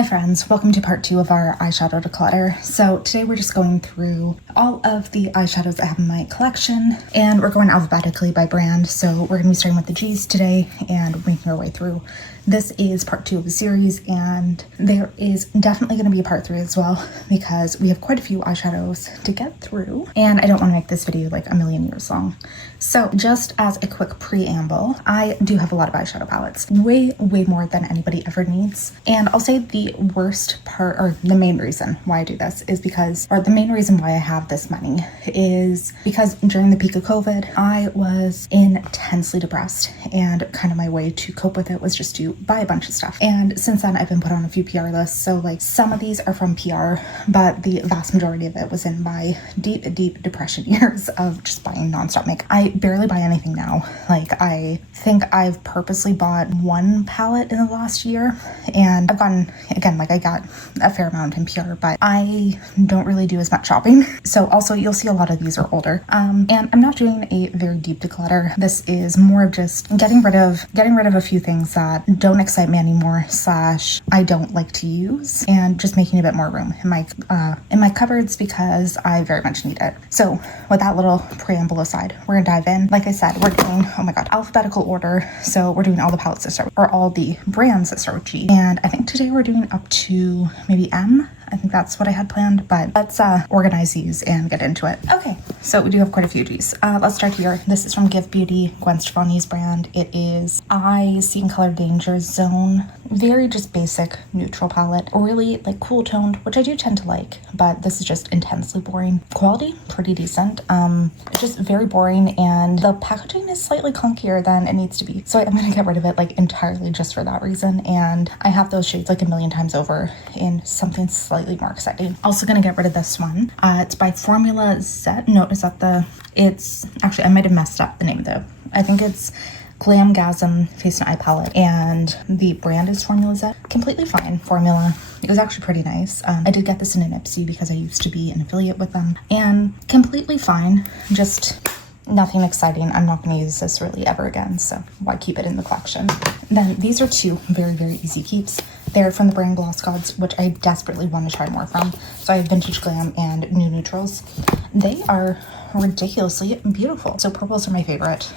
Hi friends, welcome to part 2 of our eyeshadow declutter. So today we're just going through all of the eyeshadows I have in my collection, and we're going alphabetically by brand. So we're going to be starting with the G's today and making our way through. This is part 2 of the series, and there is definitely going to be a part 3 as well because we have quite a few eyeshadows to get through, and I don't want to make this video like a million years long. So just as a quick preamble, I do have a lot of eyeshadow palettes, way more than anybody ever needs. And I'll say the worst part, or the main reason why I do this is because, or the main reason why I have this many is because during the peak of COVID, I was intensely depressed, and kind of my way to cope with it was just to buy a bunch of stuff. And since then I've been put on a few PR lists, so like some of these are from PR, but the vast majority of it was in my deep depression years of just buying nonstop makeup. I barely buy anything now. Like, I think I've purposely bought one palette in the last year, and I've gotten, again, like I got a fair amount in PR, but I don't really do as much shopping. So also you'll see a lot of these are older. And I'm not doing a very deep declutter. This is more of just getting rid of a few things that don't excite me anymore, slash I don't like to use, and just making a bit more room in my cupboards because I very much need it. So with that little preamble aside, we're gonna dive in. Like I said, we're doing, oh my god, alphabetical order. So we're doing all the palettes that start with, or all the brands that start with G. And I think today we're doing up to maybe M. I think that's what I had planned, but let's organize these and get into it. Okay, so we do have quite a few G's. Let's start here. This is from Give Beauty, Gwen Stefani's brand. It is Eyes in Color Danger Zone. Very just basic neutral palette. Really like cool toned, which I do tend to like, but this is just intensely boring. Quality, pretty decent. It's just very boring, and the packaging is slightly clunkier than it needs to be. So I'm gonna get rid of it like entirely just for that reason. And I have those shades like a million times over in something slightly more exciting. Also gonna get rid of this one. It's by Formula Z. No, is that it's actually, I might have messed up the name though. I think it's Glamgasm Face and Eye Palette, and the brand is Formula Z. Completely fine formula. It was actually pretty nice. I did get this in an Ipsy because I used to be an affiliate with them, and completely fine. Just nothing exciting. I'm not going to use this really ever again, so why keep it in the collection? Then these are two very easy keeps. They're from the brand Gloss Gods, which I desperately want to try more from. So I have Vintage Glam and New Neutrals. They are ridiculously beautiful. So purples are my favorite.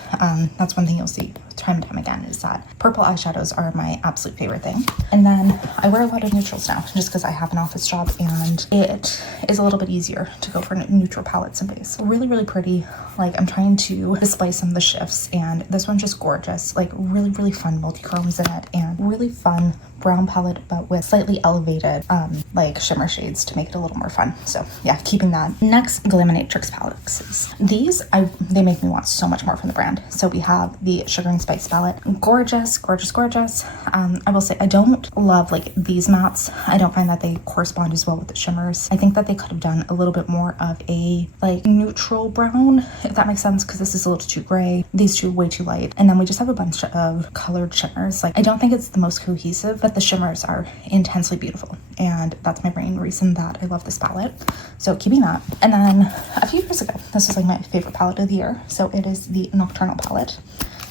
That's one thing you'll see time and time again, is that purple eyeshadows are my absolute favorite thing. And then I wear a lot of neutrals now just because I have an office job, and it is a little bit easier to go for neutral palettes and base. Really pretty. Like, I'm trying to display some of the shifts, and this one's just gorgeous. Like, really fun multi-chromes in it, and really fun brown palette, but with slightly elevated like shimmer shades to make it a little more fun. So yeah, keeping that. Next, Glamatrix palettes. These, they make me want so much more from the brand. So we have the Sugar and Spice palette. Gorgeous. I will say I don't love like these mattes. I don't find that they correspond as well with the shimmers. I think that they could have done a little bit more of a like neutral brown, if that makes sense, because this is a little too gray. These two are way too light. And then we just have a bunch of colored shimmers. Like, I don't think it's the most cohesive, but the shimmers are intensely beautiful, and that's my main reason that I love this palette. So keeping that. And then a few years ago, this was like my favorite palette of the year. So it is the Nocturnal palette.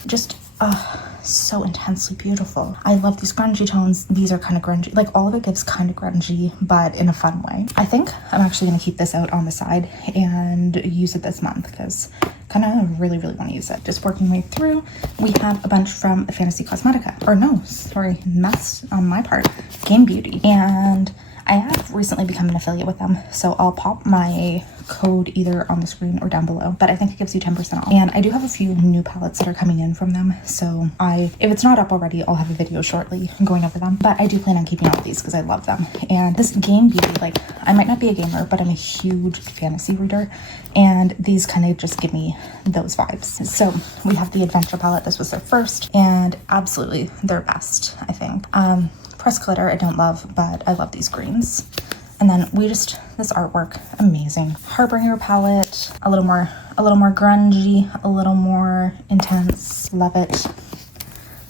Just so intensely beautiful. I love these grungy tones. These are kind of grungy. Like, all of it gives kind of grungy, but in a fun way. I think I'm actually going to keep this out on the side and use it this month because kind of really want to use it. Just working right through. We have a bunch from Fantasy Cosmetica. Or no, sorry, mess on my part. Game Beauty. And I have recently become an affiliate with them, so I'll pop my code either on the screen or down below, but I think it gives you 10% off. And I do have a few new palettes that are coming in from them, so if it's not up already, I'll have a video shortly going over them, but I do plan on keeping all of these because I love them. And this Game Beauty, like, I might not be a gamer, but I'm a huge fantasy reader, and these kind of just give me those vibes. So we have the Adventure palette. This was their first, and absolutely their best, I think. Pressed glitter I don't love, but I love these greens. And then this artwork, amazing. Harbinger palette, a little more grungy, a little more intense. Love it.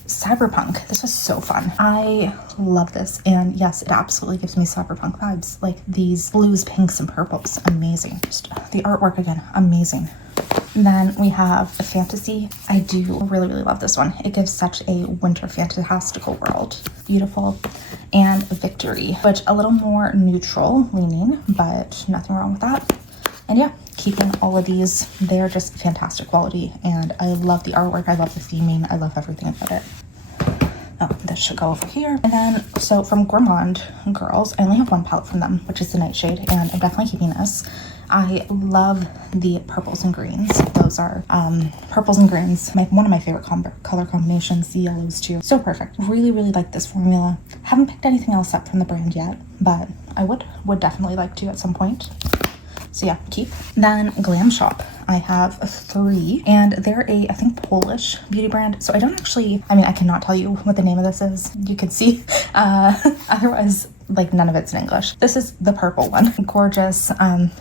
Cyberpunk. This was so fun. I love this, and yes, it absolutely gives me cyberpunk vibes. Like these blues, pinks, and purples. Amazing. Just the artwork again, amazing. Then we have a fantasy. I do really love this one. It gives such a winter fantastical world. Beautiful. and Victory, which a little more neutral leaning, but nothing wrong with that. And yeah, keeping all of these. They're just fantastic quality, and I love the artwork, I love the theming, I love everything about it. Oh, this should go over here. And then, so from Gourmande Girls, I only have one palette from them, which is the Nightshade, and I'm definitely keeping this. I love the purples and greens. Those are purples and greens, one of my favorite color combinations. The yellows too, so perfect. Really like this formula. Haven't picked anything else up from the brand yet, but I would definitely like to at some point. So yeah, keep. Then Glam Shop, I have 3, and they're a, I think, Polish beauty brand. So I don't actually, I mean, I cannot tell you what the name of this is. You could see, otherwise, like, none of it's in English. This is the purple one. Gorgeous.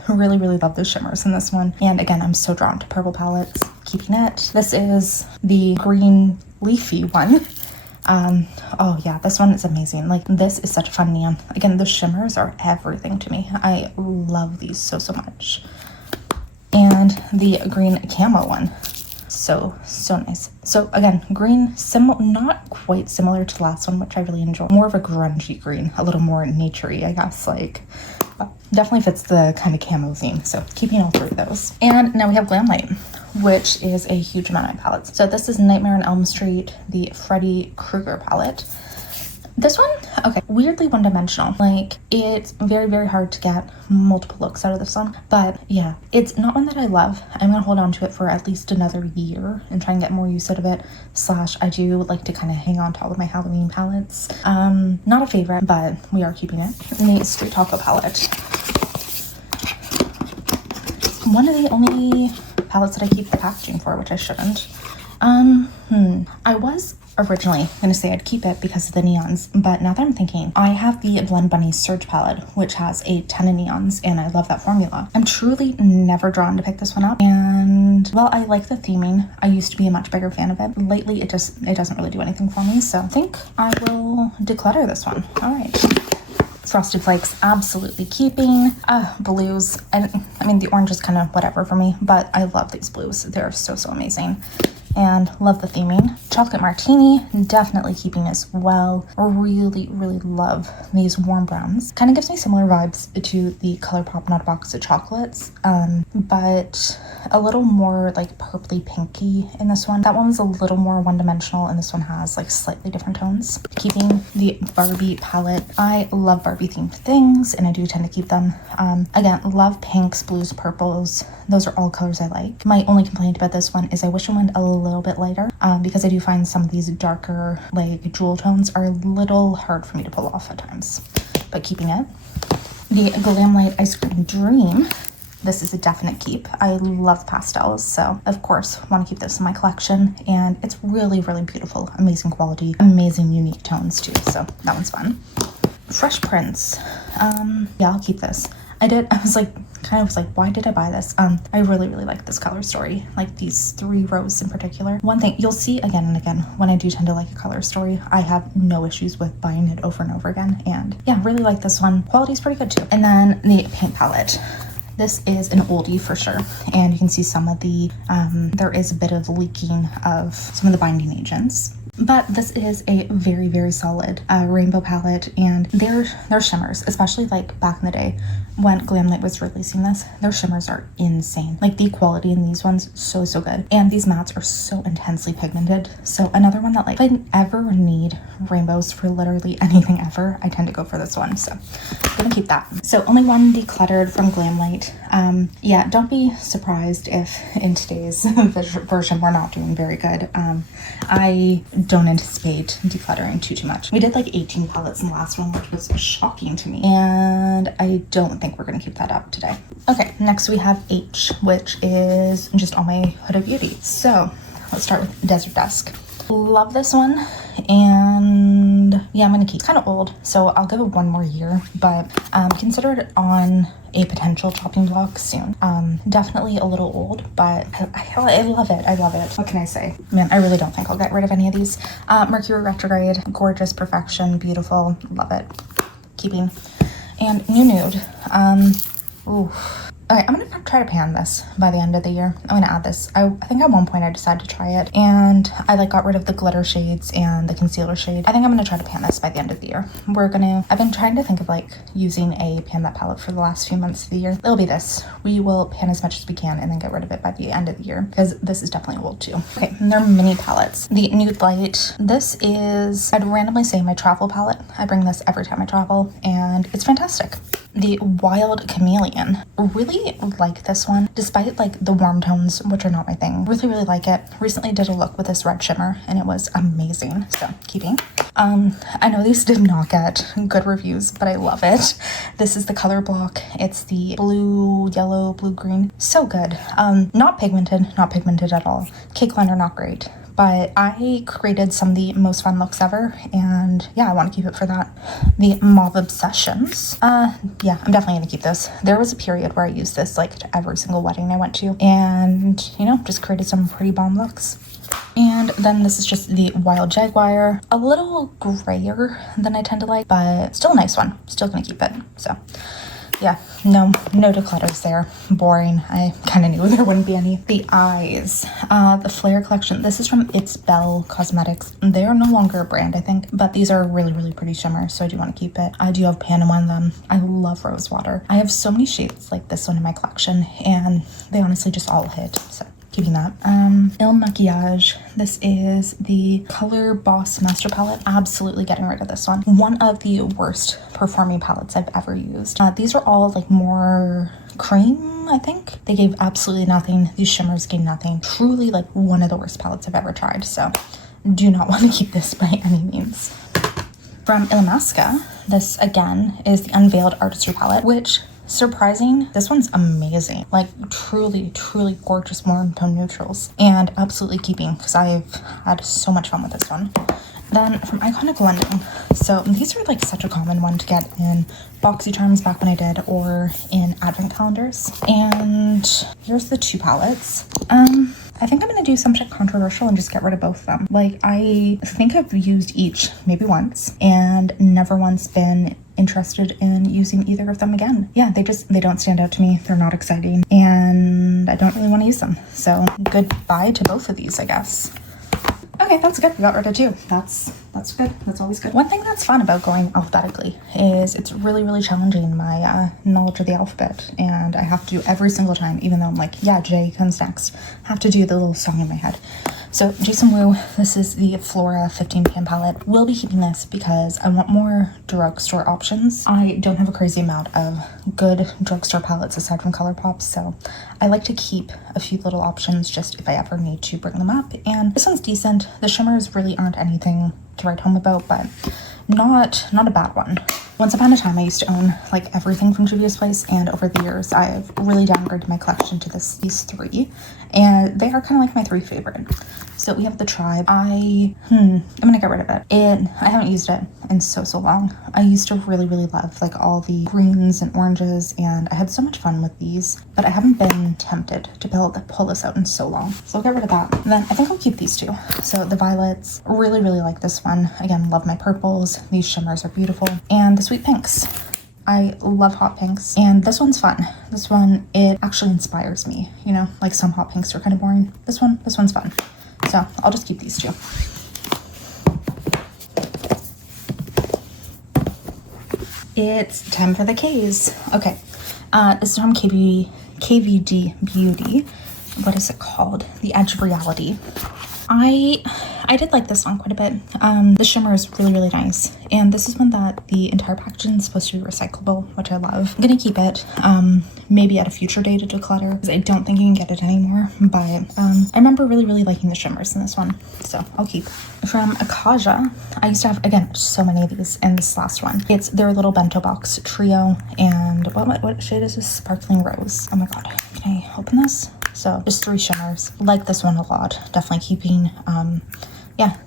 Really love the shimmers in this one. And again, I'm so drawn to purple palettes. Keeping it. This is the green leafy one. Oh yeah, this one is amazing. Like, this is such a fun neon. Again, the shimmers are everything to me. I love these so much. And the green camo one, so nice. So again, green, not quite similar to the last one, which I really enjoy. More of a grungy green, a little more naturey, I guess. Like, definitely fits the kind of camo theme. So keeping all 3 of those. And now we have Glamlite, which is a huge amount of palettes. So this is Nightmare on Elm Street, the Freddy Krueger palette. This one, okay, weirdly one-dimensional. Like, it's very hard to get multiple looks out of this one, but yeah, it's not one that I love. I'm gonna hold on to it for at least another year and try and get more use out of it. / I do like to kind of hang on to all of my Halloween palettes. Not a favorite, but we are keeping it. The Street Taco palette. One of the only palettes that I keep the packaging for, which I shouldn't. I was originally gonna say I'd keep it because of the neons, but now that I'm thinking, I have the Blend Bunny Surge palette, which has a ton of neons, and I love that formula. I'm truly never drawn to pick this one up, and well, I like the theming. I used to be a much bigger fan of it. Lately, it doesn't really do anything for me, so I think I will declutter this one. All right. Frosted Flakes, absolutely keeping. Blues, I mean, the orange is kind of whatever for me, but I love these blues. They're so amazing. And love the theming. Chocolate Martini, definitely keeping as well. Really love these warm browns. Kind of gives me similar vibes to the ColourPop Not a Box of Chocolates, but a little more like purpley pinky in this one. That one's a little more one-dimensional, and this one has like slightly different tones. Keeping the Barbie palette. I love Barbie themed things, and I do tend to keep them. Again, love pinks, blues, purples. Those are all colors I like. My only complaint about this one is I wish it went a little bit lighter, because I do find some of these darker like jewel tones are a little hard for me to pull off at times, but keeping it. The Glamlite Ice Cream Dream, this is a definite keep. I love pastels, so of course want to keep this in my collection, and it's really beautiful, amazing quality, amazing unique tones too, so that one's fun. Fresh Prince, yeah, I'll keep this. I was like, why did I buy this? I really like this color story, like these 3 rows in particular. One thing you'll see again and again when I do tend to like a color story, I have no issues with buying it over and over again, and yeah, really like this one. Quality's pretty good too. And then the paint palette. This is an oldie for sure, and you can see some of the, there is a bit of leaking of some of the binding agents. But this is a very solid rainbow palette, and their shimmers, especially like back in the day when Glamlite was releasing this, their shimmers are insane. Like, the quality in these ones, so good. And these mattes are so intensely pigmented. So another one that, like, if I ever need rainbows for literally anything ever, I tend to go for this one. So I'm gonna keep that. So only one decluttered from Glamlite. Yeah, don't be surprised if in today's version we're not doing very good. I don't anticipate decluttering too much. We did like 18 palettes in the last one, which was shocking to me, and I don't think we're gonna keep that up today. Okay, next we have H, which is just all my Huda Beauty. So let's start with Desert Dusk. Love this one, and yeah, I'm gonna keep. It's kind of old, so I'll give it one more year, but consider it on a potential chopping block soon. Definitely a little old, but I love it. I love it. What can I say? Man, I really don't think I'll get rid of any of these. Mercury Retrograde, gorgeous, perfection, beautiful, love it. Keeping. And New Nude. Ooh. Okay, I'm gonna try to pan this by the end of the year. I'm gonna add this. I think at one point I decided to try it, and I like got rid of the glitter shades and the concealer shade. I think I'm gonna try to pan this by the end of the year. I've been trying to think of like using a pan that palette for the last few months of the year. It'll be this. We will pan as much as we can and then get rid of it by the end of the year, because this is definitely old too. Okay, and they're mini palettes. The Nude Light. This is, I'd randomly say, my travel palette. I bring this every time I travel, and it's fantastic. The Wild Chameleon. Really like this one, despite like the warm tones, which are not my thing. Really like it. Recently did a look with this red shimmer and it was amazing, so keeping. I know these did not get good reviews, but I love it. This is the color block. It's the blue, yellow, blue, green. So good. Not pigmented at all. Cake liner, not great. But I created some of the most fun looks ever, and yeah, I want to keep it for that. The Mauve Obsessions. Yeah, I'm definitely gonna keep this. There was a period where I used this like to every single wedding I went to, and you know, just created some pretty bomb looks. And then this is just the Wild Jaguar. A little grayer than I tend to like, but still a nice one. Still gonna keep it. So yeah, no declutters there. Boring. I kind of knew there wouldn't be any. The eyes. The Flare collection. This is from It's Belle Cosmetics. They are no longer a brand, I think, but these are really pretty shimmers, so I do want to keep it. I do have pan in one of them. I love rose water. I have so many shades like this one in my collection, and they honestly just all hit, so keeping that. Il Maquillage. This is the Color Boss Master Palette. Absolutely getting rid of this one. One of the worst performing palettes I've ever used. These are all like more cream, I think. They gave absolutely nothing. These shimmers gave nothing. Truly like one of the worst palettes I've ever tried. So do not want to keep this by any means. From Illamasqua, this again is the Unveiled Artistry Palette, which, surprising, this one's amazing. Like truly gorgeous warm tone neutrals, and absolutely keeping, because I've had so much fun with this one. Then from Iconic London, so these are like such a common one to get in BoxyCharms back when I did, or in advent calendars. And here's the two palettes. I think I'm gonna do something controversial and just get rid of both of them. Like, I think I've used each maybe once and never once been interested in using either of them again. Yeah, they don't stand out to me. They're not exciting, and I don't really want to use them. So goodbye to both of these, I guess. Okay, that's good. We got rid of two. That's good. That's always good. One thing that's fun about going alphabetically is it's really challenging my knowledge of the alphabet, and I have to do every single time, even though I'm like, yeah, J comes next. I have to do the little song in my head. So Jason Wu, this is the Flora 15 pan palette. We'll be keeping this because I want more drugstore options. I don't have a crazy amount of good drugstore palettes aside from ColourPop, so I like to keep a few little options just if I ever need to bring them up. And this one's decent. The shimmers really aren't anything to write home about, but not a bad one. Once upon a time, I used to own like everything from Juvia's Place, and over the years, I've really downgraded my collection to these three, and they are kind of like my three favorite. So we have the Tribe. I'm gonna get rid of it. I haven't used it in so long. I used to really love like all the greens and oranges, and I had so much fun with these, but I haven't been tempted to pull this out in so long. So I'll get rid of that. And then I think I'll keep these two. So the Violets, really like this one. Again, love my purples. These shimmers are beautiful. And the Sweet Pinks. I love hot pinks, and this one's fun. This one, it actually inspires me, you know, like some hot pinks are kind of boring. This one's fun. So I'll just keep these two. It's time for the K's. Okay, this is from KVD Beauty. What is it called? The Edge of Reality. I did like this one quite a bit. The shimmer is really nice, and this is one that the entire packaging is supposed to be recyclable, which I love. I'm gonna keep it, maybe at a future date to declutter, because I don't think you can get it anymore, but I remember really liking the shimmers in this one, so I'll keep. From Akaja, I used to have, again, so many of these in this last one. It's their little bento box trio, and what shade is this? Sparkling Rose. Oh my god, can I open this? So just three shimmers. Like this one a lot. Definitely keeping. Yeah,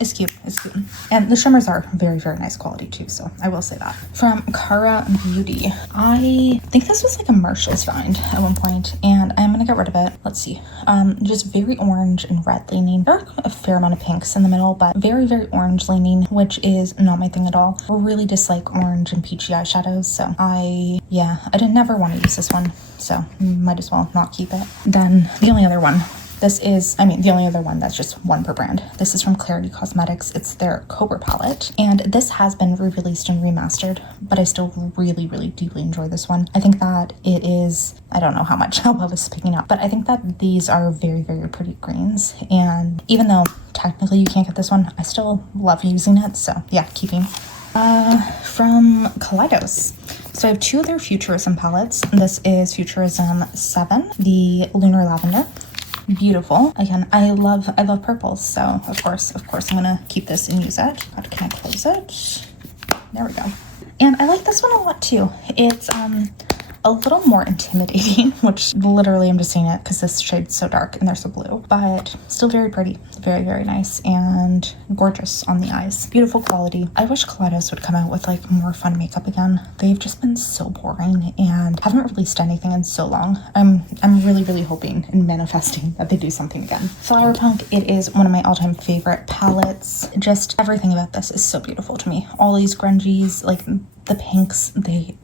It's cute. It's cute. And the shimmers are very, very nice quality too, so I will say that. From Huda Beauty. I think this was like a Marshalls find at one point, and I'm gonna get rid of it. Let's see. Just very orange and red leaning. There are a fair amount of pinks in the middle, but very, very orange leaning, which is not my thing at all. I really dislike orange and peachy eyeshadows, so I didn't never want to use this one, so might as well not keep it. Then the only other one. The only other one that's just one per brand. This is from Clarity Cosmetics. It's their Cobra palette. And this has been re-released and remastered, but I still really, really deeply enjoy this one. I think that it is, I don't know how well this is picking up, but I think that these are very, very pretty greens. And even though technically you can't get this one, I still love using it. So yeah, keeping. From Kaleidos. So I have two of their Futurism palettes. This is Futurism 7, the Lunar Lavender. Beautiful. Again, I love purples, so of course I'm gonna keep this and use it. Can I close it? There we go. And I like this one a lot too. It's a little more intimidating, which literally I'm just saying it because this shade's so dark and they're so blue, but still very pretty. Very, very nice and gorgeous on the eyes. Beautiful quality. I wish Kaleidos would come out with like more fun makeup again. They've just been so boring and haven't released anything in so long. I'm really, really hoping and manifesting that they do something again. Flower Punk, it is one of my all-time favorite palettes. Just everything about this is so beautiful to me. All these grungies, like the pinks,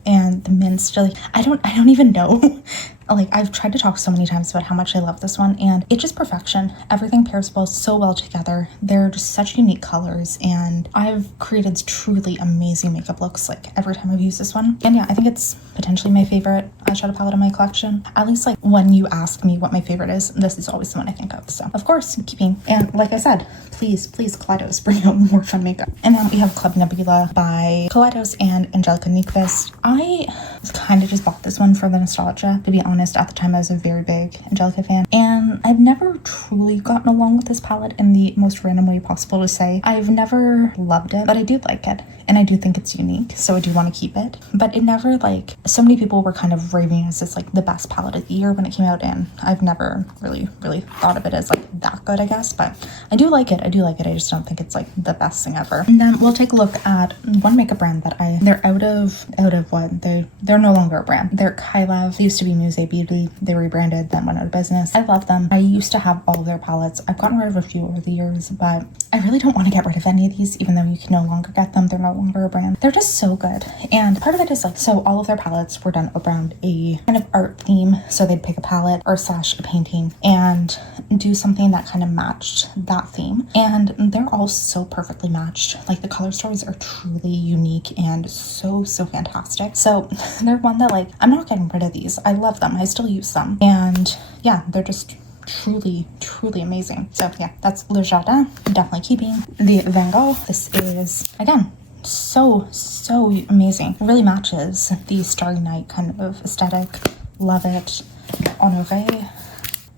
and the mints, like I don't even know. Like, I've tried to talk so many times about how much I love this one, and it's just perfection. Everything pairs so well together. They're just such unique colors, and I've created truly amazing makeup looks like every time I've used this one. And yeah, I think it's potentially my favorite eyeshadow palette in my collection. At least like when you ask me what my favorite is, this is always the one I think of. So of course, keeping. And like I said, please Kaleidos, bring out more fun makeup. And then we have Club Nebula by Kaleidos and Angelica Nyqvist. I kind of just bought this one for the nostalgia, to be honest. At the time I was a very big Angelica fan, and I've never truly gotten along with this palette in the most random way possible to say. I've never loved it, but I do like it, and I do think it's unique, so I do want to keep it. But it never, like, so many people were kind of raving as it's like the best palette of the year when it came out, and I've never really thought of it as like that good, I guess. But I do like it. I just don't think it's like the best thing ever. And then we'll take a look at one makeup brand that they're out of what? They're no longer a brand. They're Kaleidos. They used to be Musee Beauty. They rebranded, then went out of business. I love them. I used to have all of their palettes. I've gotten rid of a few over the years, but I really don't want to get rid of any of these, even though you can no longer get them. They're no longer a brand. They're just so good. And part of it is like, so all of their palettes were done around a kind of art theme. So they'd pick a palette or / a painting and do something that kind of matched that theme. And they're all so perfectly matched. Like, the color stories are truly unique and so fantastic. So they're one that, like, I'm not getting rid of these. I love them. I still use them. And yeah, they're just truly amazing. So yeah, that's Le Jardin. Definitely keeping. The Van Gogh. This is, again, so amazing. It really matches the Starry Night kind of aesthetic. Love it. Honoré.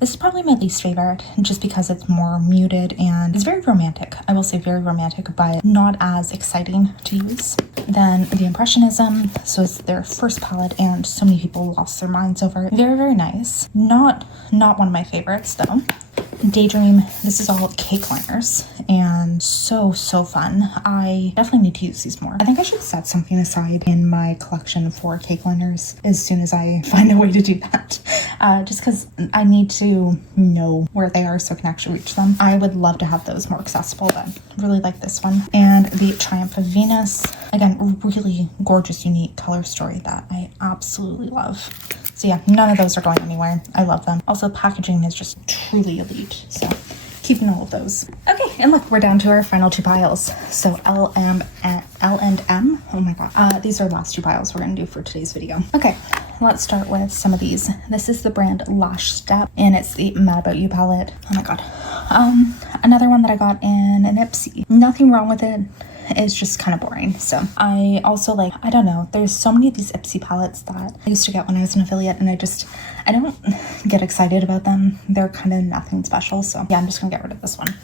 This is probably my least favorite, just because it's more muted and it's very romantic. I will say very romantic, but not as exciting to use. Then the Impressionism, so it's their first palette, and so many people lost their minds over it. Very nice. Not one of my favorites though. Daydream, this is all cake liners, and so fun. I definitely need to use these more. I think I should set something aside in my collection for cake liners as soon as I find a way to do that, just because I need to know where they are so I can actually reach them. I would love to have those more accessible, but really like this one. And the Triumph of Venus, again, really gorgeous, unique color story that I absolutely love. So yeah, none of those are going anywhere. I love them. Also, packaging is just truly elite. So keeping all of those. Okay, and look, we're down to our final two piles. So L and M. Oh my god. These are the last two piles we're gonna do for today's video. Okay, let's start with some of these. This is the brand Lash Step, and it's the Mad About You palette. Oh my god. Another one that I got in an Ipsy. Nothing wrong with it. It's just kind of boring. So I also like, I don't know, there's so many of these Ipsy palettes that I used to get when I was an affiliate, and I don't get excited about them. They're kind of nothing special. So yeah, I'm just gonna get rid of this one.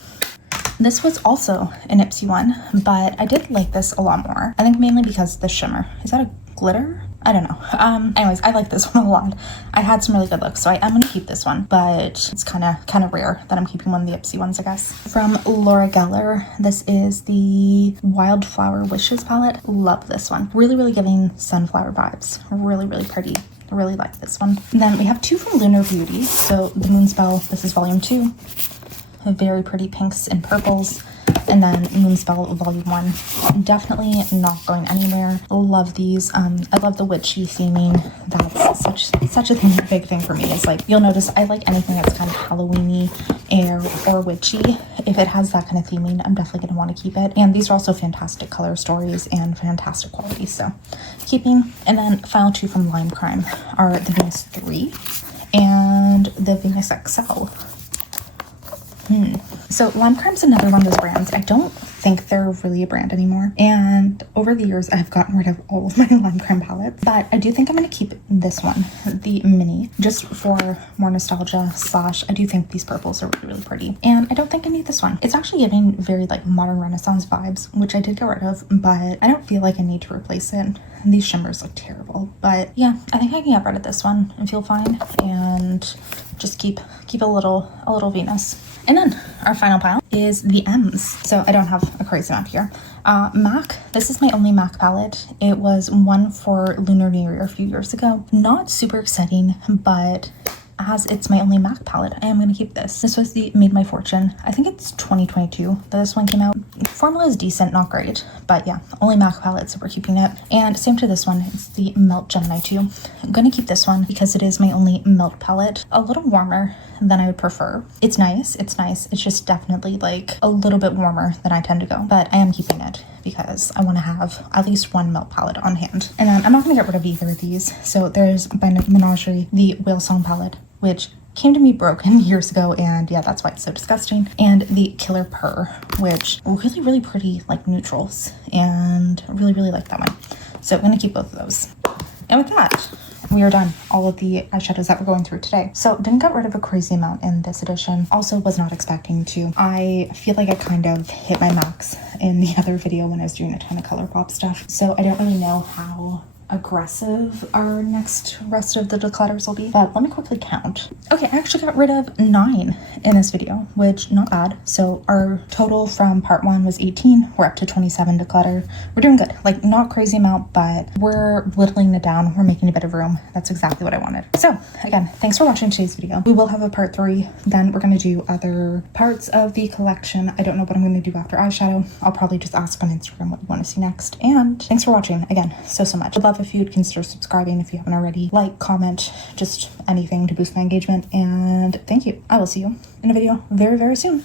This was also an Ipsy one, but I did like this a lot more. I think mainly because the shimmer. Is that a glitter? I don't know. Anyways, I like this one a lot. I had some really good looks, so I am going to keep this one, but it's kind of rare that I'm keeping one of the Ipsy ones, I guess. From Laura Geller, this is the Wildflower Wishes palette. Love this one. Really, really giving sunflower vibes. Really, really pretty. I really like this one. And then we have two from Huda Beauty. So the Moonspell, this is volume 2. Very pretty pinks and purples. And then Moonspell volume 1. Definitely not going anywhere. Love these. I love the witchy theming. That's such a big thing for me. Is like, you'll notice I like anything that's kind of Halloween-y or witchy. If it has that kind of theming, I'm definitely going to want to keep it. And these are also fantastic color stories and fantastic quality, so keeping. And then final 2 from Lime Crime are the Venus 3 and the Venus XL. So Lime Crime's another one of those brands. I don't think they're really a brand anymore. And over the years, I've gotten rid of all of my Lime Crime palettes. But I do think I'm going to keep this one, the mini, just for more nostalgia / I do think these purples are really, really pretty. And I don't think I need this one. It's actually giving very like modern Renaissance vibes, which I did get rid of, but I don't feel like I need to replace it. These shimmers look terrible, but yeah, I think I can get rid of this one and feel fine and just keep a little Venus. And then our final pile is the M's. So I don't have a crazy amount here. MAC, this is my only MAC palette. It was one for Lunar New Year a few years ago. Not super exciting, but as it's my only MAC palette, I am going to keep this. This was the Made My Fortune. I think it's 2022 that this one came out. Formula is decent, not great, but yeah, only MAC palette, so we're keeping it. And same to this one, it's the Melt Gemini 2. I'm going to keep this one because it is my only Melt palette. A little warmer than I would prefer. It's nice. It's just definitely like a little bit warmer than I tend to go, but I am keeping it because I want to have at least one Melt palette on hand. And then I'm not going to get rid of either of these. So there's by Menagerie, the Whale Song palette, which came to me broken years ago, and yeah, that's why it's so disgusting. And the Killer Purr, which really, really pretty like neutrals, and really, really like that one. So I'm going to keep both of those. And with that, we are done. All of the eyeshadows that we're going through today. So didn't get rid of a crazy amount in this edition. Also was not expecting to. I feel like I kind of hit my max in the other video when I was doing a ton of ColourPop stuff. So I don't really know how aggressive our next rest of the declutters will be, but let me quickly count. Okay, I actually got rid of 9 in this video, which not bad. So our total from part 1 was 18. We're up to 27 declutter. We're doing good. Like, not crazy amount, but we're whittling it down. We're making a bit of room. That's exactly what I wanted. So again, thanks for watching today's video. We will have a part 3. Then we're going to do other parts of the collection. I don't know what I'm going to do after eyeshadow. I'll probably just ask on Instagram what you want to see next. And thanks for watching again so much. I'd love if you'd consider subscribing if you haven't already. Like, comment, just anything to boost my engagement. And thank you. I will see you in a video very, very soon.